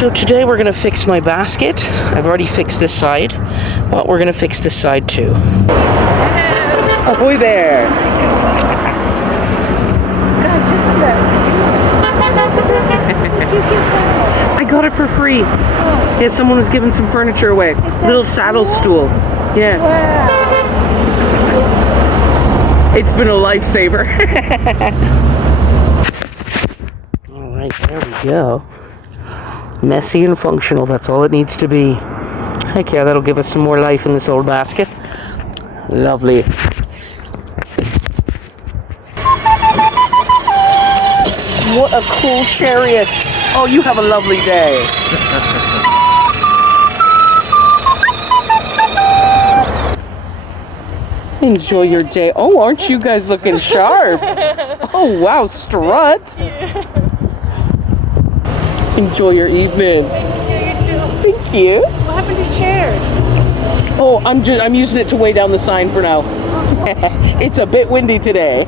So today we're going to fix my basket. I've already fixed this side, but we're going to fix this side too. Ahoy there! Gosh, isn't that cute? Where'd you get that? I got it for free. Oh, Yeah, someone was giving some furniture away. that Little saddle cool? stool. Yeah, wow. it's been a lifesaver. All right, there we go. Messy and functional, that's all it needs to be. Heck yeah, that'll give us some more life in this old basket. Lovely. What a cool chariot. Oh, you have a lovely day. Enjoy your day. Oh, aren't you guys looking sharp? Oh, wow, strut. Enjoy your evening. Thank you. What happened to your chair? Oh, I'm using it to weigh down the sign for now. It's a bit windy today.